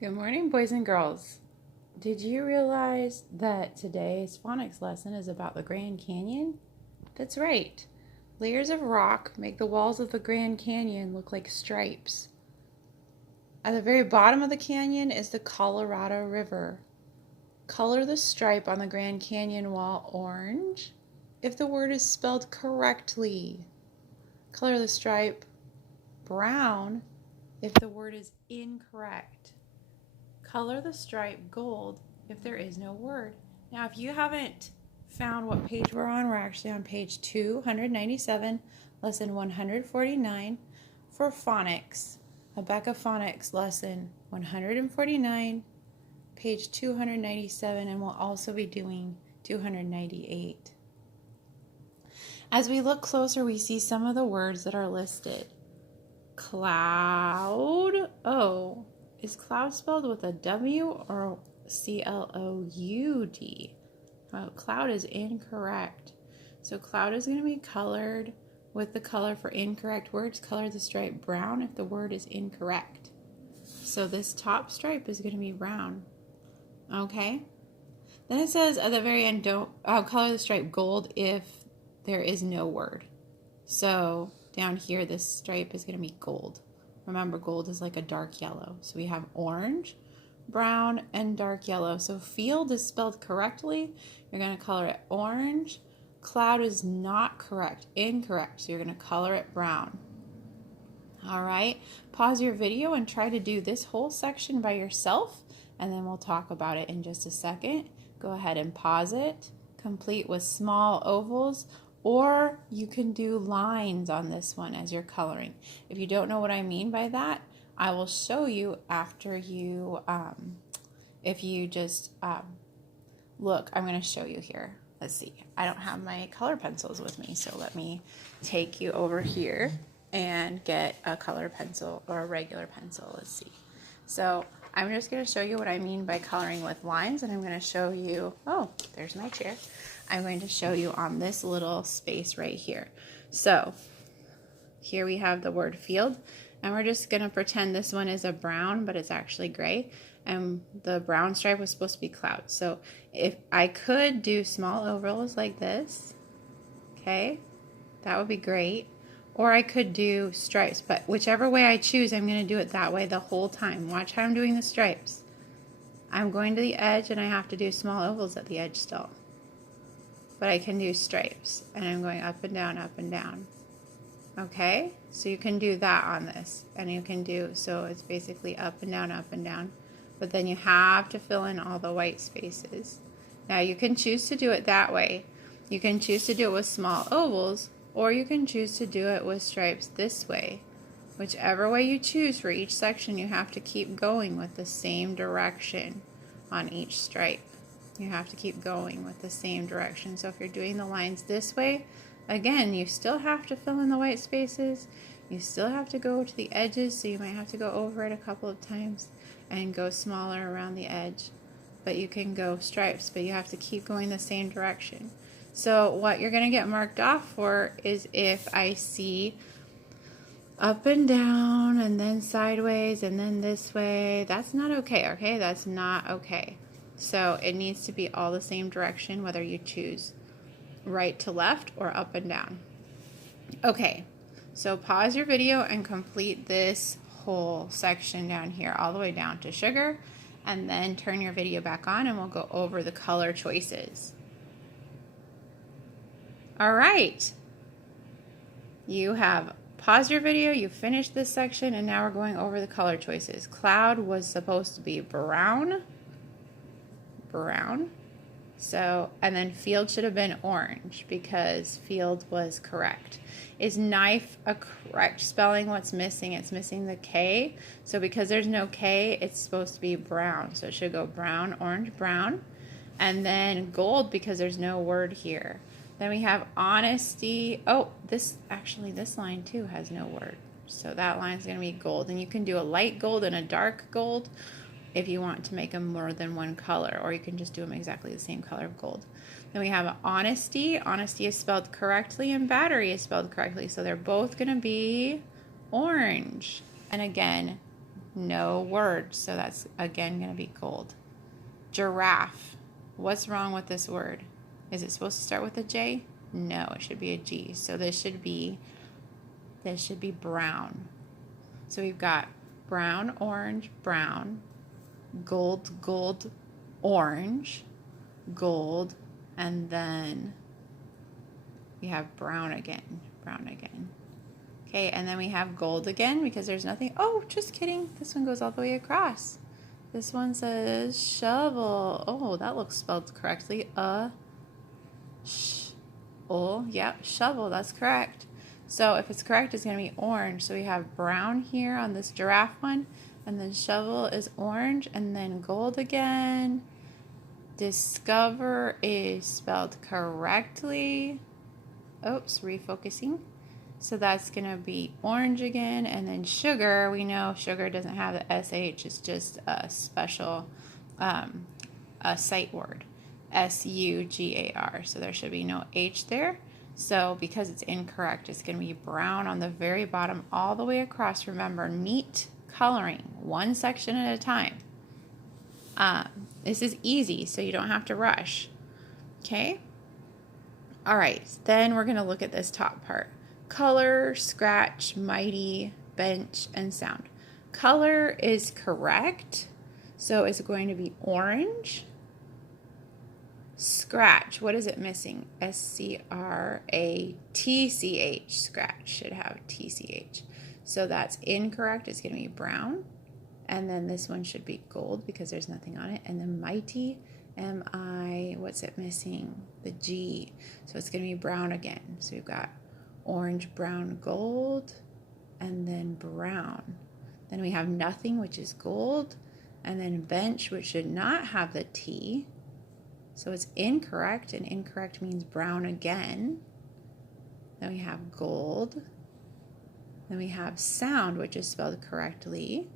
Good morning, boys and girls. Did you realize that today's phonics lesson is about the Grand Canyon? That's right. Layers of rock make the walls of the Grand Canyon look like stripes. At the very bottom of the canyon is the Colorado River. Color the stripe on the Grand Canyon wall orange if the word is spelled correctly. Color the stripe brown if the word is incorrect. Color the stripe gold if there is no word. Now, if you haven't found what page we're actually on page 297, lesson 149 for phonics. ABEKA phonics lesson 149, page 297, and we'll also be doing 298. As we look closer, we see some of the words that are listed. Cloud. Oh, is cloud spelled with a W or C-L-O-U-D? Oh, cloud is incorrect. So cloud is going to be colored with the color for incorrect words. Color the stripe brown if the word is incorrect. So this top stripe is going to be brown. Okay? Then it says at the very end, color the stripe gold if there is no word. So down here, this stripe is going to be gold. Remember, gold is like a dark yellow. So we have orange, brown, and dark yellow. So field is spelled correctly. You're going to color it orange. Cloud is not correct, incorrect. So you're going to color it brown. All right, pause your video and try to do this whole section by yourself, and then we'll talk about it in just a second. Go ahead and pause it. Complete with small ovals, or you can do lines on this one as you're coloring. If you don't know what I mean by that, I will show you after you, if you just look, I'm going to show you here. Let's see. I don't have my color pencils with me, so let me take you over here and get a color pencil or a regular pencil. Let's see. So I'm just going to show you what I mean by coloring with lines, and I'm going to show you, oh, there's my chair. I'm going to show you on this little space right here. So here we have the word field, and we're just going to pretend this one is a brown, but it's actually gray, and the brown stripe was supposed to be cloud. So if I could do small ovals like this, okay, that would be great. Or I could do stripes, but whichever way I choose, I'm going to do it that way the whole time. Watch how I'm doing the stripes. I'm going to the edge, and I have to do small ovals at the edge still. But I can do stripes, and I'm going up and down, up and down. Okay? So you can do that on this, and you can do, so it's basically up and down, but then you have to fill in all the white spaces. Now you can choose to do it that way. You can choose to do it with small ovals, or you can choose to do it with stripes this way. Whichever way you choose for each section, you have to keep going with the same direction on each stripe. You have to keep going with the same direction. So if you're doing the lines this way, again, you still have to fill in the white spaces. You still have to go to the edges, so you might have to go over it a couple of times and go smaller around the edge. But you can go stripes, but you have to keep going the same direction. So what you're going to get marked off for is if I see up and down and then sideways and then this way, that's not okay, okay? That's not okay. So it needs to be all the same direction, whether you choose right to left or up and down. Okay, so pause your video and complete this whole section down here, all the way down to sugar, and then turn your video back on and we'll go over the color choices. All right, you have paused your video, you finished this section, and now we're going over the color choices. Cloud was supposed to be brown, so, and then field should have been orange because field was correct. Is knife a correct spelling? What's missing? It's missing the K, so because there's no K, it's supposed to be brown, so it should go brown, orange, brown, and then gold because there's no word here. Then we have honesty. Oh, this line too has no word. So that line is going to be gold. And you can do a light gold and a dark gold if you want to make them more than one color, or you can just do them exactly the same color of gold. Then we have honesty. Honesty is spelled correctly and battery is spelled correctly. So they're both going to be orange. And again, No word. So that's again going to be gold. Giraffe. What's wrong with this word? Is it supposed to start with a J? No, it should be a G. So this should be brown. So we've got brown, orange, brown, gold, gold, orange, gold, and then we have brown again, brown again. Okay, and then we have gold again because there's nothing. Oh, just kidding. This one goes all the way across. This one says shovel. Oh, that looks spelled correctly. Yeah, shovel. That's correct. So if it's correct, it's going to be orange. So we have brown here on this giraffe one, and then shovel is orange, and then gold again. Discover is spelled correctly. Oops, refocusing. So that's going to be orange again, and then sugar, we know sugar doesn't have the SH, it's just a special a sight word, SUGAR, so there should be no H there. So because it's incorrect, it's going to be brown on the very bottom all the way across. Remember, neat coloring, one section at a time. This is easy, so you don't have to rush. Okay? All right, then we're going to look at this top part. Color, scratch, mighty, bench, and sound. Color is correct, so it's going to be orange. Scratch, what is it missing? SCRATCH. Scratch should have TCH. So that's incorrect. It's going to be brown. And then this one should be gold because there's nothing on it. And then mighty, M-I, what's it missing? The G. So it's going to be brown again. So we've got orange, brown, gold, and then brown. Then we have nothing, which is gold. And then bench, which should not have the T. So it's incorrect, and incorrect means brown again. Then we have gold. Then we have sound, which is spelled correctly.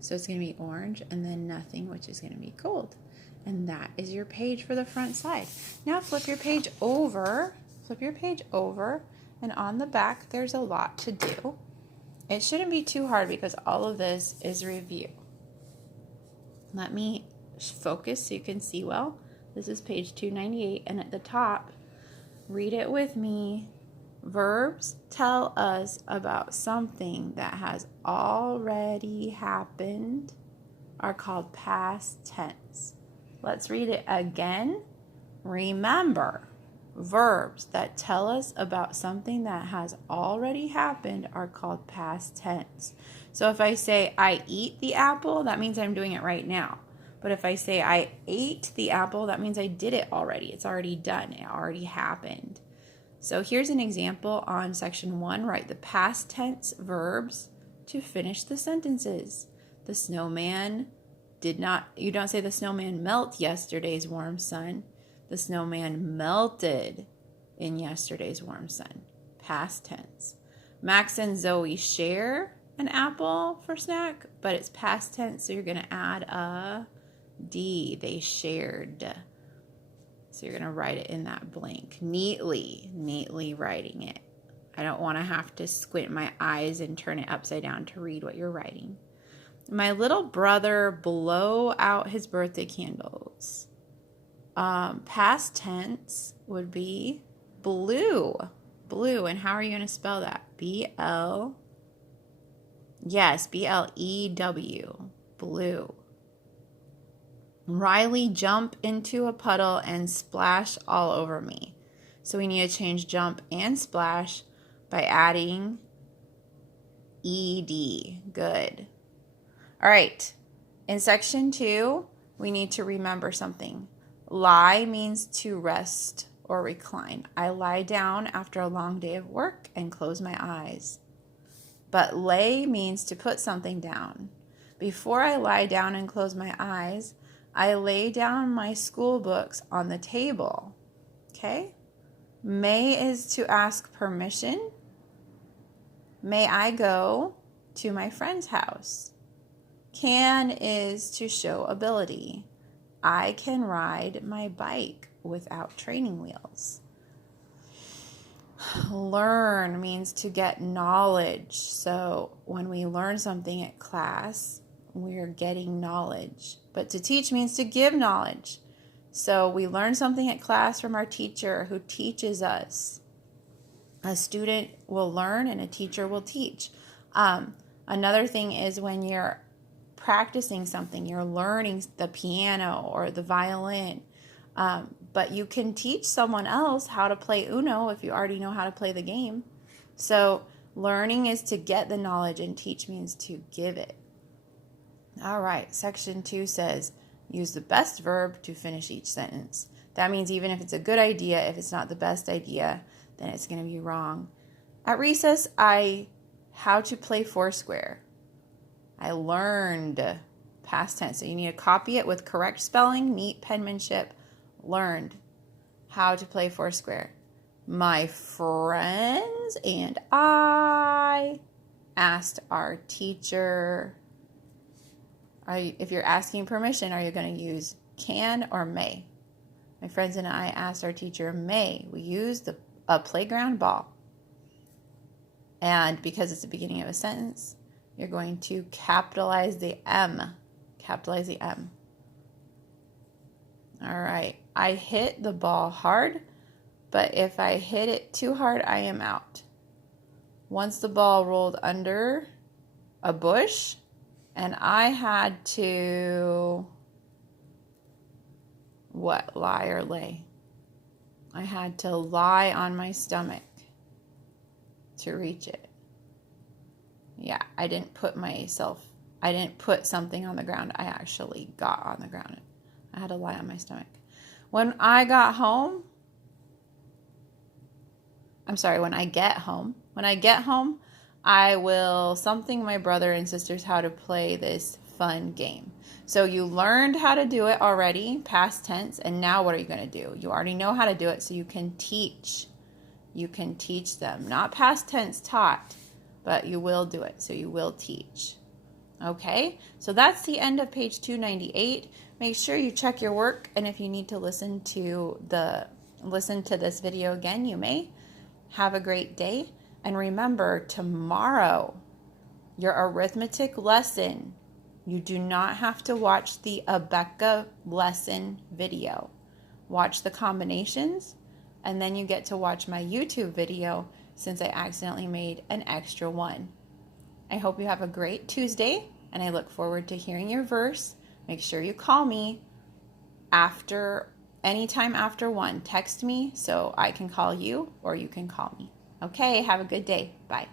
So it's going to be orange, and then nothing, which is going to be gold. And that is your page for the front side. Now flip your page over. Flip your page over, and on the back, there's a lot to do. It shouldn't be too hard because all of this is review. Let me focus so you can see well. This is page 298, and at the top, read it with me. Verbs tell us about something that has already happened are called past tense. Let's read it again. Remember, verbs that tell us about something that has already happened are called past tense. So if I say I eat the apple, that means I'm doing it right now. But if I say I ate the apple, that means I did it already. It's already done. It already happened. So here's an example on section 1. Write the past tense verbs to finish the sentences. The snowman did not, you don't say the snowman melt yesterday's warm sun. The snowman melted in yesterday's warm sun. Past tense. Max and Zoe share an apple for snack, but it's past tense, so you're going to add a D. They shared. So you're going to write it in that blank. Neatly writing it. I don't want to have to squint my eyes and turn it upside down to read what you're writing. My little brother blow out his birthday candles. Past tense would be blue. Blue. And how are you going to spell that? B-L. Yes, B-L-E-W. Blue. Riley jump into a puddle and splash all over me. So we need to change jump and splash by adding ED. Good. All right. In section 2, we need to remember something. Lie means to rest or recline. I lie down after a long day of work and close my eyes. But lay means to put something down. Before I lie down and close my eyes, I lay down my school books on the table. Okay? May is to ask permission. May I go to my friend's house? Can is to show ability. I can ride my bike without training wheels. Learn means to get knowledge. So when we learn something at class, we're getting knowledge. But to teach means to give knowledge. So we learn something at class from our teacher who teaches us. A student will learn and a teacher will teach. Another thing is when you're practicing something, you're learning the piano or the violin, but you can teach someone else how to play Uno if you already know how to play the game. So learning is to get the knowledge and teach means to give it. All right, section 2 says, use the best verb to finish each sentence. That means even if it's a good idea, if it's not the best idea, then it's going to be wrong. At recess, how to play Foursquare. I learned, past tense. So you need to copy it with correct spelling, neat penmanship. Learned how to play Foursquare. My friends and I asked our teacher. If you're asking permission, are you going to use can or may? My friends and I asked our teacher, may we use a playground ball? And because it's the beginning of a sentence, you're going to capitalize the M. Capitalize the M. All right. I hit the ball hard, but if I hit it too hard, I am out. Once the ball rolled under a bush, and I had to, lie or lay? I had to lie on my stomach to reach it. Yeah, I didn't put something on the ground. I actually got on the ground. I had to lie on my stomach. When I get home, I will something my brother and sisters how to play this fun game. So you learned how to do it already, past tense, and now what are you going to do? You already know how to do it, so you can teach. You can teach them. Not past tense taught, but you will do it, so you will teach. Okay, so that's the end of page 298. Make sure you check your work, and if you need to listen to this video again, you may. Have a great day, and remember, tomorrow, your arithmetic lesson, you do not have to watch the ABEKA lesson video. Watch the combinations, and then you get to watch my YouTube video since I accidentally made an extra one. I hope you have a great Tuesday, and I look forward to hearing your verse. Make sure you call me anytime after 1. Text me so I can call you or you can call me. Okay, have a good day. Bye.